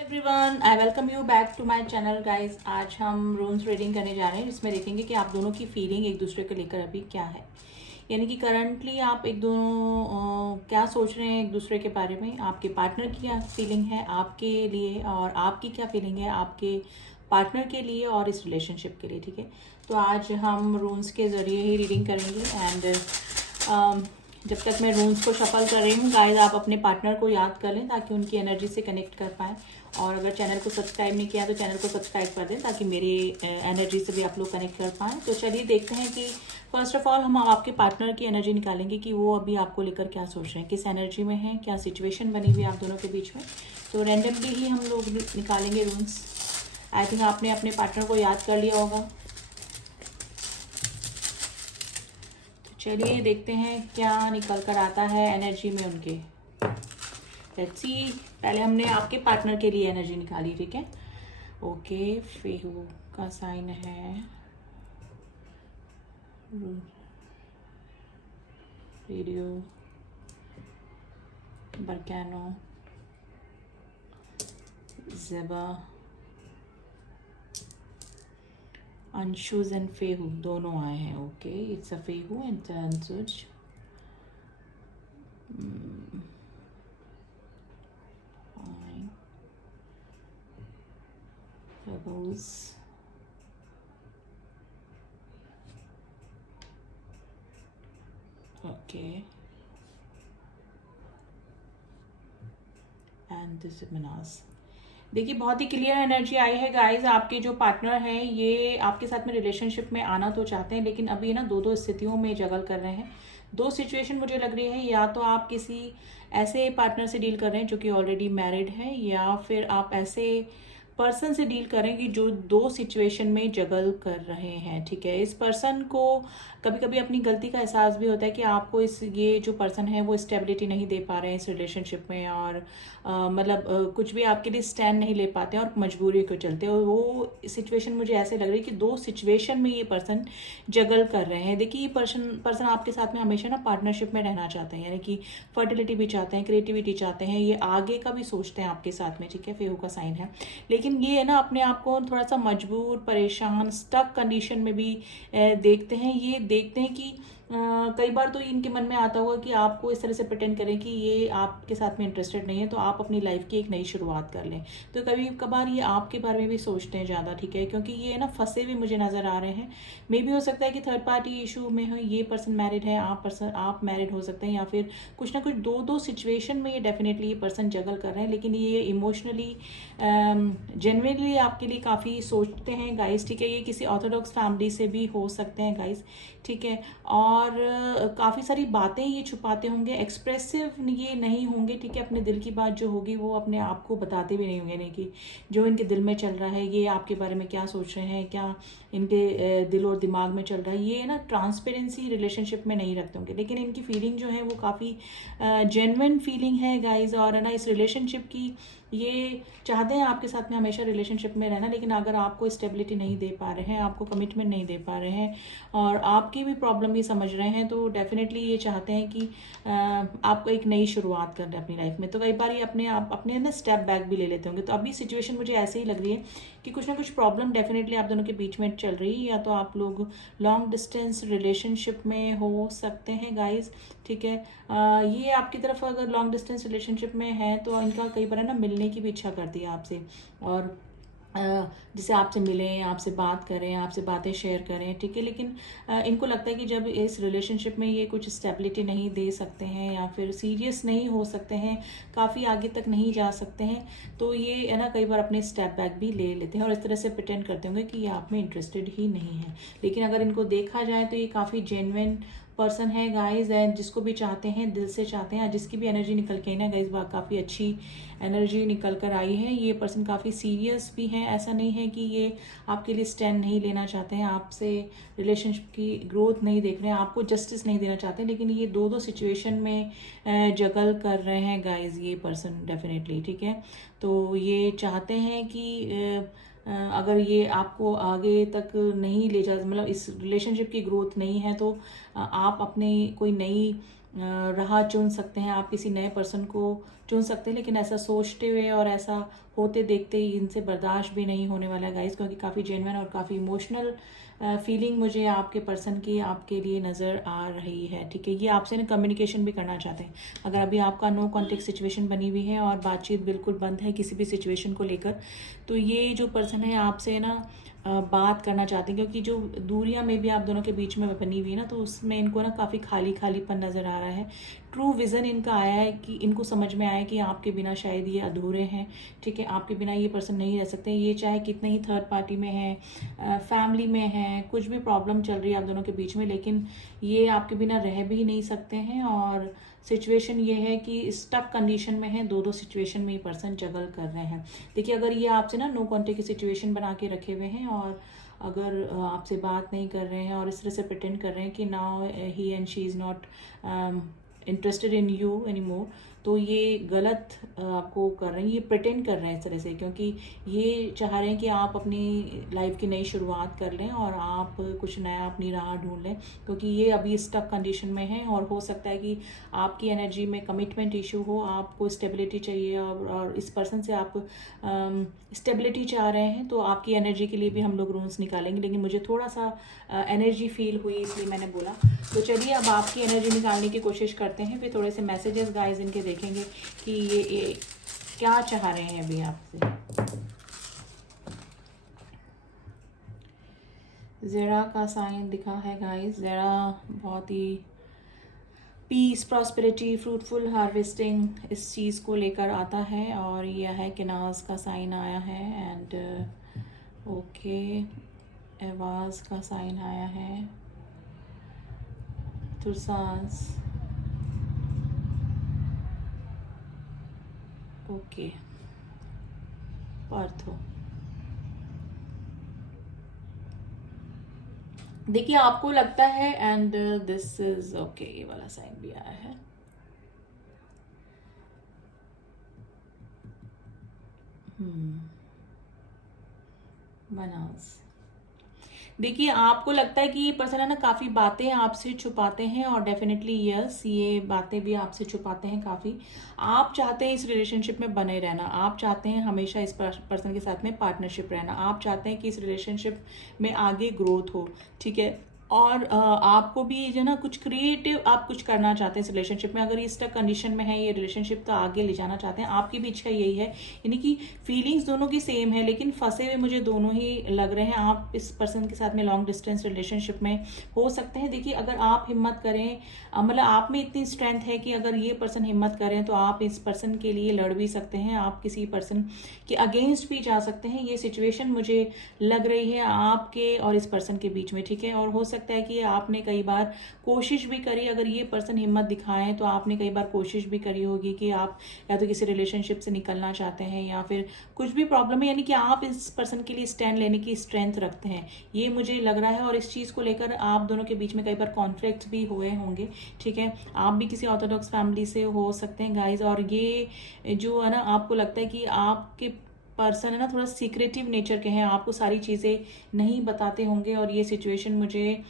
Everyone, I welcome you back to my channel guys. आज हम rooms reading करने जा रहे हैं जिसमें देखेंगे कि आप दोनों की फीलिंग एक दूसरे को लेकर अभी क्या है। यानी कि करंटली आप एक दोनों क्या सोच रहे हैं एक दूसरे के बारे में, आपके पार्टनर की क्या फीलिंग है आपके लिए और आपकी क्या फीलिंग है आपके पार्टनर के लिए और इस रिलेशनशिप के लिए। ठीक है, तो आज हम रूम्स के ज़रिए ही रीडिंग करेंगे एंड जब तक मैं रूम्स को शफल कर रही हूँ गाइस, आप अपने पार्टनर को याद कर लें ताकि उनकी एनर्जी से कनेक्ट कर पाएँ। और अगर चैनल को सब्सक्राइब नहीं किया तो चैनल को सब्सक्राइब कर दें ताकि मेरी एनर्जी से भी आप लोग कनेक्ट कर पाएँ। तो चलिए देखते हैं कि फर्स्ट ऑफ ऑल हम आपके पार्टनर की एनर्जी निकालेंगे कि वो अभी आपको लेकर क्या सोच रहे हैं, किस एनर्जी में हैं, क्या सिचुएशन बनी हुई है आप दोनों के बीच में। तो रैंडमली ही हम लोग निकालेंगे रूम्स। आई थिंक आपने अपने पार्टनर को याद कर लिया होगा। चलिए देखते हैं क्या निकल कर आता है एनर्जी में उनके। लेट्स सी, पहले हमने आपके पार्टनर के लिए एनर्जी निकाली। ठीक है, ओके। फेहू का साइन है, रेडियो, बरकानो, ज़ेबा, अंशुज एंड फेहू दोनों आए हैं। Okay, it's a Fehu and Ansuz. Rebels, okay, and this is Manas। देखिए बहुत ही क्लियर एनर्जी आई है गाइस। आपके जो पार्टनर हैं ये आपके साथ में रिलेशनशिप में आना तो चाहते हैं लेकिन अभी ना दो स्थितियों में जगल कर रहे हैं। दो सिचुएशन मुझे लग रही है, या तो आप किसी ऐसे पार्टनर से डील कर रहे हैं जो कि ऑलरेडी मैरिड है, या फिर आप ऐसे पर्सन से डील करेंगे जो दो सिचुएशन में जगल कर रहे हैं। ठीक है, इस पर्सन को कभी कभी अपनी गलती का एहसास भी होता है कि आपको ये जो पर्सन है वो स्टेबिलिटी नहीं दे पा रहे हैं इस रिलेशनशिप में, और कुछ भी आपके लिए स्टैंड नहीं ले पाते हैं और मजबूरी को चलते हैं। और वो सिचुएशन मुझे ऐसे लग रही है कि दो सिचुएशन में ये पर्सन जगल कर रहे हैं। देखिए ये पर्सन आपके साथ में हमेशा ना पार्टनरशिप में रहना चाहते हैं, यानी कि फर्टिलिटी भी चाहते हैं, क्रिएटिविटी चाहते हैं, ये आगे का भी सोचते हैं आपके साथ में। ठीक है, फेहू का साइन है, लेकिन ये है ना अपने आप को थोड़ा सा मजबूर, परेशान, स्टक कंडीशन में भी देखते हैं। ये देखते हैं कि कई बार तो इनके मन में आता होगा कि आपको इस तरह से प्रिटेंड करें कि ये आपके साथ में इंटरेस्टेड नहीं है तो आप अपनी लाइफ की एक नई शुरुआत कर लें। तो कभी कभार ये आपके बारे में भी सोचते हैं ज़्यादा। ठीक है, क्योंकि ये ना फंसे हुए मुझे नज़र आ रहे हैं। मे भी हो सकता है कि थर्ड पार्टी इशू में हो, ये पर्सन मैरिड है, आप मैरिड हो सकते हैं, या फिर कुछ ना कुछ दो सिचुएशन में ये डेफिनेटली ये पर्सन जगल कर रहे हैं। लेकिन ये इमोशनली जेन्युइनली आपके लिए काफ़ी सोचते हैं गाइस। ठीक है, ये किसी ऑर्थोडॉक्स फैमिली से भी हो सकते हैं गाइस। ठीक है, और काफ़ी सारी बातें ये छुपाते होंगे, एक्सप्रेसिव ये नहीं होंगे। ठीक है, अपने दिल की बात जो होगी वो अपने आप को बताते भी नहीं होंगे, नहीं कि जो इनके दिल में चल रहा है, ये आपके बारे में क्या सोच रहे हैं, क्या इनके दिल और दिमाग में चल रहा है, ये ना ट्रांसपेरेंसी रिलेशनशिप में नहीं रखते होंगे। लेकिन इनकी फीलिंग जो है वो काफ़ी जेन्युइन फीलिंग है गाइज। और है ना इस रिलेशनशिप की ये चाहते हैं आपके साथ में हमेशा रिलेशनशिप में रहना, लेकिन अगर आपको स्टेबिलिटी नहीं दे पा रहे हैं, आपको कमिटमेंट नहीं दे पा रहे हैं और आपकी भी प्रॉब्लम ही समझ रहे हैं, तो डेफिनेटली ये चाहते हैं कि आपको एक नई शुरुआत करना है अपनी लाइफ में। तो कई बार ये अपने ना स्टेप बैक भी ले लेते होंगे। तो अभी सिचुएशन मुझे ऐसे ही लग रही है कि कुछ ना कुछ प्रॉब्लम डेफिनेटली आप दोनों के बीच में चल रही है, या तो आप लोग लॉन्ग डिस्टेंस रिलेशनशिप में हो सकते हैं गाइज। ठीक है, ये आपकी तरफ अगर लॉन्ग डिस्टेंस रिलेशनशिप में है तो इनका कई बार ना मिलने की भी इच्छा करती है आपसे, और जिसे आपसे मिलें, आपसे बात करें, आपसे बातें शेयर करें। ठीक है, लेकिन इनको लगता है कि जब इस रिलेशनशिप में ये कुछ स्टेबिलिटी नहीं दे सकते हैं या फिर सीरियस नहीं हो सकते हैं, काफ़ी आगे तक नहीं जा सकते हैं, तो ये है ना कई बार अपने स्टेप बैक भी ले लेते हैं और इस तरह से प्रिटेंड करते होंगे कि ये आप में इंटरेस्टेड ही नहीं है। लेकिन अगर इनको देखा जाए तो ये काफ़ी जेन्युइन पर्सन है गाइज, एंड जिसको भी चाहते हैं दिल से चाहते हैं, जिसकी भी एनर्जी निकल के ना गाइज वह काफ़ी अच्छी एनर्जी निकल कर आई है। ये पर्सन काफ़ी सीरियस भी हैं, ऐसा नहीं है कि ये आपके लिए स्टैंड नहीं लेना चाहते हैं, आपसे रिलेशनशिप की ग्रोथ नहीं देख रहे हैं, आपको जस्टिस नहीं देना चाहते, लेकिन ये दो सिचुएशन में जगल कर रहे हैं गाइज ये पर्सन डेफिनेटली। ठीक है, तो ये चाहते हैं कि अगर ये आपको आगे तक नहीं ले जा, मतलब इस रिलेशनशिप की ग्रोथ नहीं है, तो आप अपनी कोई नई राह चुन सकते हैं, आप किसी नए पर्सन को चुन सकते हैं, लेकिन ऐसा सोचते हुए और ऐसा होते देखते ही इनसे बर्दाश्त भी नहीं होने वाला गाइस, क्योंकि काफ़ी जेन्युइन और काफ़ी इमोशनल फीलिंग मुझे आपके पर्सन की आपके लिए नज़र आ रही है। ठीक है, ये आपसे ना कम्युनिकेशन भी करना चाहते हैं। अगर अभी आपका नो कॉन्टेक्ट सिचुएशन बनी हुई है और बातचीत बिल्कुल बंद है किसी भी सिचुएशन को लेकर, तो ये जो पर्सन है आपसे ना बात करना चाहते हैं, क्योंकि जो दूरियां में भी आप दोनों के बीच में बनी हुई है ना, तो उसमें इनको ना काफ़ी खाली खालीपन नज़र आ रहा है। ट्रू विज़न इनका आया है कि इनको समझ में आया है कि आपके बिना शायद ये अधूरे हैं। ठीक है, आपके बिना ये पर्सन नहीं रह सकते। ये चाहे कितने ही थर्ड पार्टी में है, फैमिली में है, कुछ भी प्रॉब्लम चल रही है आप दोनों के बीच में, लेकिन ये आपके बिना रह भी नहीं सकते हैं। और सिचुएशन ये है कि स्टक कंडीशन में है, दो सिचुएशन में ये पर्सन जगल कर रहे हैं। देखिए, अगर ये आपसे ना नो कॉन्टेक्ट की सिचुएशन बना के रखे हुए हैं और अगर आपसे बात नहीं कर रहे हैं और इस तरह से प्रिटेंड कर रहे हैं कि now he and she is not interested in you any more, तो ये गलत आपको कर रहे हैं, ये प्रिटेंड कर रहे हैं इस तरह से, क्योंकि ये चाह रहे हैं कि आप अपनी लाइफ की नई शुरुआत कर लें और आप कुछ नया अपनी राह ढूंढ लें, क्योंकि ये अभी स्टक कंडीशन में है। और हो सकता है कि आपकी एनर्जी में कमिटमेंट इशू हो, आपको स्टेबिलिटी चाहिए और इस पर्सन से आप स्टेबिलिटी चाह रहे हैं, तो आपकी एनर्जी के लिए भी हम लोग रूल्स निकालेंगे, लेकिन मुझे थोड़ा सा एनर्जी फील हुई इसलिए मैंने बोला। तो चलिए अब आपकी एनर्जी निकालने की कोशिश करते हैं, फिर थोड़े से मैसेजेस गाइस इनके देखेंगे कि ये क्या चाह रहे हैं अभी आपसे। ज़ेरा का साइन दिखा है गाइस। ज़ेरा बहुत ही पीस, प्रॉस्पेरिटी, फ्रूटफुल हार्वेस्टिंग इस चीज़ को लेकर आता है। और यह है किनाज का साइन आया है एंड ओके, एवाज का साइन आया है, तुरसास, ओके, पार्थो। देखिए, आपको लगता है एंड दिस इज ओके, ये वाला साइन भी आया है। बनास। देखिए, आपको लगता है कि ये पर्सन है ना काफ़ी बातें आपसे छुपाते हैं और डेफिनेटली यस, ये बातें भी आपसे छुपाते हैं काफ़ी। आप चाहते हैं इस रिलेशनशिप में बने रहना, आप चाहते हैं हमेशा इस पर्सन के साथ में पार्टनरशिप रहना, आप चाहते हैं कि इस रिलेशनशिप में आगे ग्रोथ हो। ठीक है, और आपको भी जो ना कुछ क्रिएटिव आप कुछ करना चाहते हैं इस रिलेशनशिप में। अगर ये स्टक कंडीशन में है, ये रिलेशनशिप तो आगे ले जाना चाहते हैं, आपकी भी इच्छा यही है। यानी कि फीलिंग्स दोनों की सेम है, लेकिन फंसे हुए मुझे दोनों ही लग रहे हैं। आप इस पर्सन के साथ में लॉन्ग डिस्टेंस रिलेशनशिप में हो सकते हैं। देखिए, अगर आप हिम्मत करें, मतलब आप में इतनी स्ट्रेंथ है कि अगर ये पर्सन हिम्मत करें तो आप इस पर्सन के लिए लड़ भी सकते हैं, आप किसी पर्सन के अगेंस्ट भी जा सकते हैं। ये सिचुएशन मुझे लग रही है आपके और इस पर्सन के बीच में। ठीक है, और हो सकता है कि आपने कई बार कोशिश भी करी, अगर ये पर्सन हिम्मत दिखाएं तो आपने कई बार कोशिश भी करी होगी कि आप या तो किसी रिलेशनशिप से निकलना चाहते हैं या फिर कुछ भी प्रॉब्लम है, यानी कि आप इस पर्सन के लिए स्टैंड लेने की स्ट्रेंथ रखते हैं, ये मुझे लग रहा है। और इस चीज़ को लेकर आप दोनों के बीच में कई बार कॉन्फ्लिक्ट भी हुए होंगे। ठीक है, आप भी किसी ऑर्थोडॉक्स फैमिली से हो सकते हैं गाइज, और ये जो है ना, आपको लगता है कि आपके पर्सन है ना थोड़ा सीक्रेटिव नेचर के हैं, आपको सारी चीज़ें नहीं बताते होंगे। और ये सिचुएशन मुझे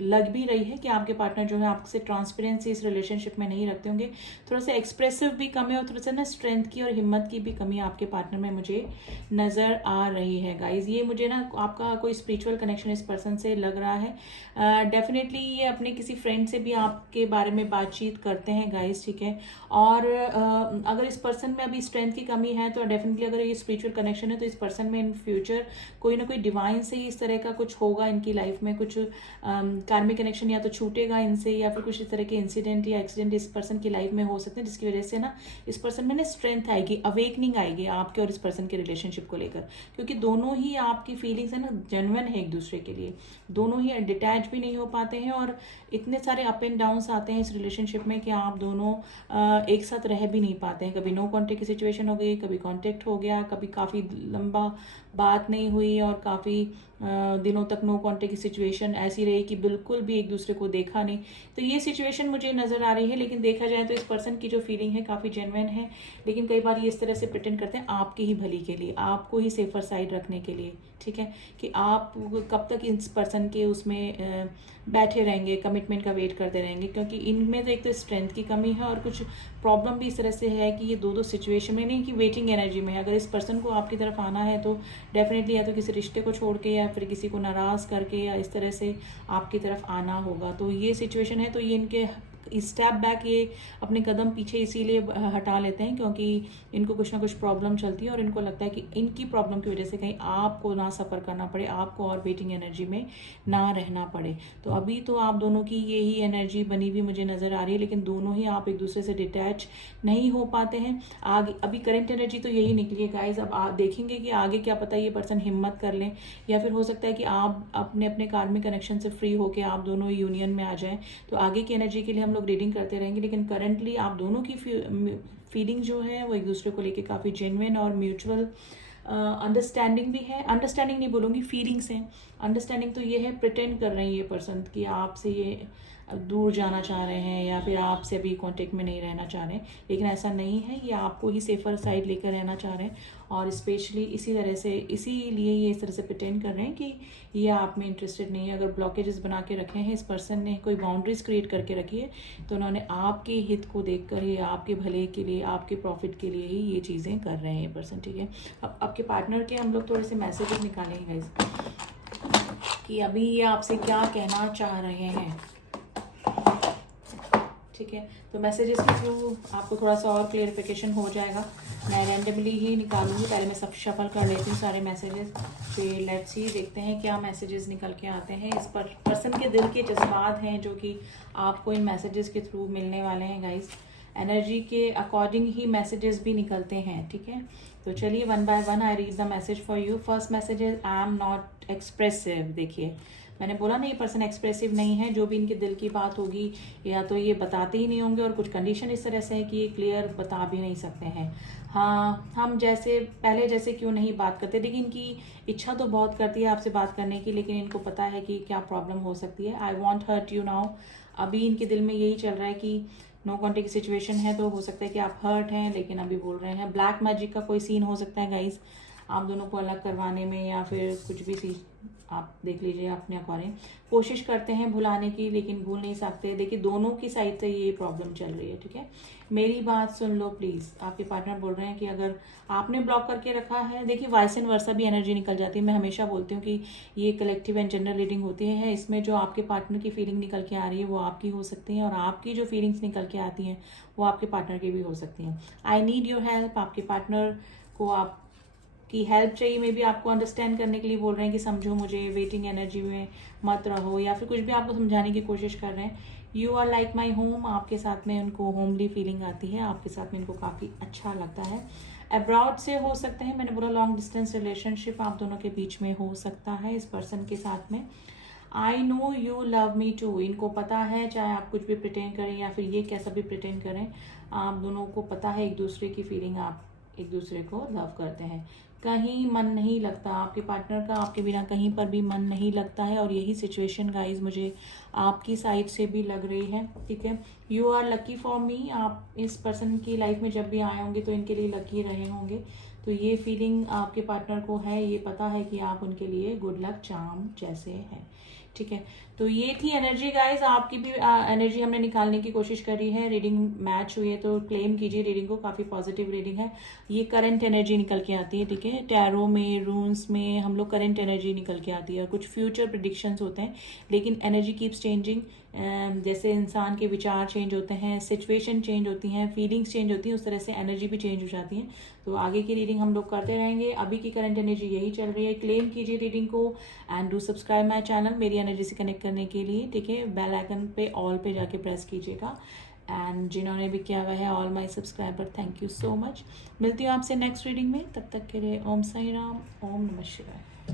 लग भी रही है कि आपके पार्टनर जो है आपसे ट्रांसपेरेंसी इस रिलेशनशिप में नहीं रखते होंगे, थोड़ा सा एक्सप्रेसिव भी कमी और थोड़ा सा ना स्ट्रेंथ की और हिम्मत की भी कमी आपके पार्टनर में मुझे नज़र आ रही है गाइज। ये मुझे ना आपका कोई स्पिरिचुअल कनेक्शन इस पर्सन से लग रहा है। डेफिनेटली ये अपने किसी फ्रेंड से भी आपके बारे में बातचीत करते हैं गाइज। ठीक है, और अगर इस पर्सन में अभी स्ट्रेंथ की कमी है तो डेफिनेटली अगर ये स्पिरिचुअल कनेक्शन है तो इस पर्सन में इन फ्यूचर कोई ना कोई डिवाइन से ही इस तरह का कुछ होगा इनकी लाइफ में, कुछ कार्मिक कनेक्शन या तो छूटेगा इनसे या फिर कुछ इस तरह के इंसिडेंट या एक्सीडेंट इस पर्सन की लाइफ में हो सकते हैं, जिसकी वजह से ना इस पर्सन में ना स्ट्रेंथ आएगी, अवेकनिंग आएगी आपके और इस पर्सन के रिलेशनशिप को लेकर। क्योंकि दोनों ही आपकी फीलिंग्स है ना जेन्युइन है एक दूसरे के लिए, दोनों ही डिटैच भी नहीं हो पाते हैं और इतने सारे अप एंड डाउन्स आते हैं इस रिलेशनशिप में कि आप दोनों एक साथ रह भी नहीं पाते हैं। कभी नो कॉन्टेक्ट की सिचुएशन हो गई, कभी कॉन्टेक्ट हो गया, कभी काफ़ी लंबा बात नहीं हुई और काफ़ी दिनों तक नो कॉन्टेक्ट की सिचुएशन ऐसी रही कि बिल्कुल भी एक दूसरे को देखा नहीं। तो ये सिचुएशन मुझे नज़र आ रही है, लेकिन देखा जाए तो इस पर्सन की जो फीलिंग है काफ़ी जेन्युइन है, लेकिन कई बार ये इस तरह से प्रिटेंड करते हैं आपके ही भली के लिए, आपको ही सेफर साइड रखने के लिए। ठीक है, कि आप कब तक इस पर्सन के उसमें बैठे रहेंगे, कमिटमेंट का वेट करते रहेंगे, क्योंकि इनमें तो एक तो स्ट्रेंथ की कमी है और कुछ प्रॉब्लम भी इस तरह से है कि ये दो सिचुएशन में नहीं कि वेटिंग एनर्जी में है। अगर इस पर्सन को आपकी तरफ आना है तो डेफिनेटली या तो किसी रिश्ते को छोड़ के या फिर किसी को नाराज़ करके या इस तरह से आपकी तरफ आना होगा। तो ये सिचुएशन है, तो ये इनके स्टेप बैक, ये अपने कदम पीछे इसीलिए हटा लेते हैं क्योंकि इनको कुछ ना कुछ प्रॉब्लम चलती है और इनको लगता है कि इनकी प्रॉब्लम की वजह से कहीं आपको ना सफ़र करना पड़े, आपको और वेटिंग एनर्जी में ना रहना पड़े। तो अभी तो आप दोनों की यही एनर्जी बनी हुई मुझे नज़र आ रही है, लेकिन दोनों ही आप एक दूसरे से डिटैच नहीं हो पाते हैं। आगे अभी करंट एनर्जी तो यही निकली है गाइज। अब आप देखेंगे कि आगे क्या पता ये पर्सन हिम्मत कर लें या फिर हो सकता है कि आप अपने अपने कार्मिक कनेक्शन से फ्री होकर आप दोनों यूनियन में आ जाएं। तो आगे की एनर्जी के लिए हम लोग रीडिंग करते रहेंगे, लेकिन करंटली आप दोनों की फीलिंग जो है वो एक दूसरे को लेके काफ़ी जेन्युइन और म्यूचुअल अंडरस्टैंडिंग भी है। अंडरस्टैंडिंग नहीं बोलूँगी, फीलिंग्स हैं। अंडरस्टैंडिंग तो ये है, प्रिटेंड कर रहे हैं ये पर्सन कि आपसे ये दूर जाना चाह रहे हैं या फिर आपसे अभी कांटेक्ट में नहीं रहना चाह रहे हैं, लेकिन ऐसा नहीं है। ये आपको ही सेफर साइड लेकर रहना चाह रहे हैं और स्पेशली इसीलिए ये इस तरह से प्रिटेंड कर रहे हैं कि ये आप में इंटरेस्टेड नहीं है। अगर ब्लॉकेजेस बना के रखे हैं इस पर्सन ने, कोई बाउंड्रीज क्रिएट करके रखी है, तो उन्होंने आपके हित को देखकर ये आपके भले के लिए, आपके प्रॉफिट के लिए ही ये चीज़ें कर रहे हैं ये पर्सन। ठीक है, अब आपके पार्टनर के हम लोग थोड़े से मैसेजेस निकालेंगे गाइस कि अभी ये आपसे क्या कहना चाह रहे हैं। ठीक है, तो मैसेजेस के थ्रू आपको थोड़ा सा और क्लियरिफिकेशन हो जाएगा। मैं रैंडमली ही निकालूंगी, पहले मैं सब शफल कर लेती हूँ सारे मैसेजेस, फिर लेट्स सी देखते हैं क्या मैसेजेस निकल के आते हैं। इस पर पर्सन के दिल के जज्बात हैं जो कि आपको इन मैसेजेस के थ्रू मिलने वाले हैं गाइस। एनर्जी के अकॉर्डिंग ही मैसेजेस भी निकलते हैं। ठीक है, तो चलिए one by one I read the message for you. First message is I am not expressive. देखिए, मैंने बोला ना ये पर्सन एक्सप्रेसिव नहीं है। जो भी इनके दिल की बात होगी या तो ये बताते ही नहीं होंगे और कुछ कंडीशन इस तरह से है कि ये क्लियर बता भी नहीं सकते हैं। हाँ, हम जैसे पहले जैसे क्यों नहीं बात करते, लेकिन इनकी इच्छा तो बहुत करती है आपसे बात करने की, लेकिन इनको पता है कि क्या प्रॉब्लम हो सकती है। I won't hurt you now. अभी इनके दिल में यही चल रहा है कि नो कॉन्टेक्ट की सिचुएशन है, तो हो सकता है कि आप हर्ट हैं, लेकिन अभी बोल रहे हैं। ब्लैक मैजिक का कोई सीन हो सकता है गाइज आप दोनों को अलग करवाने में, या फिर कुछ भी आप देख लीजिए अपने अकॉर्डिंग। कोशिश करते हैं भुलाने की, लेकिन भूल नहीं सकते। देखिए, दोनों की साइड से ये प्रॉब्लम चल रही है। ठीक है, मेरी बात सुन लो प्लीज़। आपके पार्टनर बोल रहे हैं कि अगर आपने ब्लॉक करके रखा है, देखिए वाइस एंड वर्सा भी एनर्जी निकल जाती है। मैं हमेशा बोलती हूँ कि ये कलेक्टिव एंड जनरल रीडिंग होती है। इसमें जो आपके पार्टनर की फीलिंग निकल के आ रही है वो आपकी हो सकती है, और आपकी जो फीलिंग्स निकल के आती हैं वो आपके पार्टनर की भी हो सकती हैं। I need your help. आपके पार्टनर को आप की हेल्प चाहिए, मे बी आपको अंडरस्टैंड करने के लिए बोल रहे हैं कि समझो मुझे, वेटिंग एनर्जी में मत रहो, या फिर कुछ भी आपको समझाने की कोशिश कर रहे हैं। You are like my home. आपके साथ में उनको होमली फीलिंग आती है, आपके साथ में इनको काफ़ी अच्छा लगता है। अब्रॉड से हो सकते हैं, मैंने बोला लॉन्ग डिस्टेंस रिलेशनशिप आप दोनों के बीच में हो सकता है इस पर्सन के साथ में। I know you love me too. इनको पता है, चाहे आप कुछ भी प्रिटेंड करें या फिर ये कैसा भी प्रिटेंड करें, आप दोनों को पता है एक दूसरे की फीलिंग, आप एक दूसरे को लव करते हैं। कहीं मन नहीं लगता आपके पार्टनर का, आपके बिना कहीं पर भी मन नहीं लगता है, और यही सिचुएशन गाइज मुझे आपकी साइड से भी लग रही है। ठीक है, you are lucky for me. आप इस पर्सन की लाइफ में जब भी आए होंगे तो इनके लिए लकी रहे होंगे। तो ये फीलिंग आपके पार्टनर को है, ये पता है कि आप उनके लिए गुड लक चार्म जैसे हैं। ठीक है, तो ये थी एनर्जी गाइज। आपकी भी एनर्जी हमने निकालने की कोशिश करी है। रीडिंग मैच हुई है तो क्लेम कीजिए रीडिंग को, काफ़ी पॉजिटिव रीडिंग है। ये करंट एनर्जी निकल के आती है। ठीक है, टैरो में, रून्स में हम लोग करंट एनर्जी निकल के आती है। कुछ फ्यूचर प्रिडिक्शंस होते हैं, लेकिन एनर्जी कीप्स चेंजिंग। जैसे इंसान के विचार चेंज होते हैं, सिचुएशन चेंज होती हैं, फीलिंग्स चेंज होती हैं, उस तरह से एनर्जी भी चेंज हो जाती है। तो आगे की रीडिंग हम लोग करते रहेंगे। अभी की करंट एनर्जी यही चल रही है। क्लेम कीजिए रीडिंग को and do subscribe my channel मेरी एनर्जी से कनेक्ट करने के लिए। ठीक है, बेल आइकन पे ऑल पे जाके प्रेस कीजिएगा। एंड जिन्होंने भी किया हुआ है, all my subscriber, thank you so much. मिलती हूँ आपसे नेक्स्ट रीडिंग में, तब तक के लिए ओम साई राम, ओम नमः शिवाय।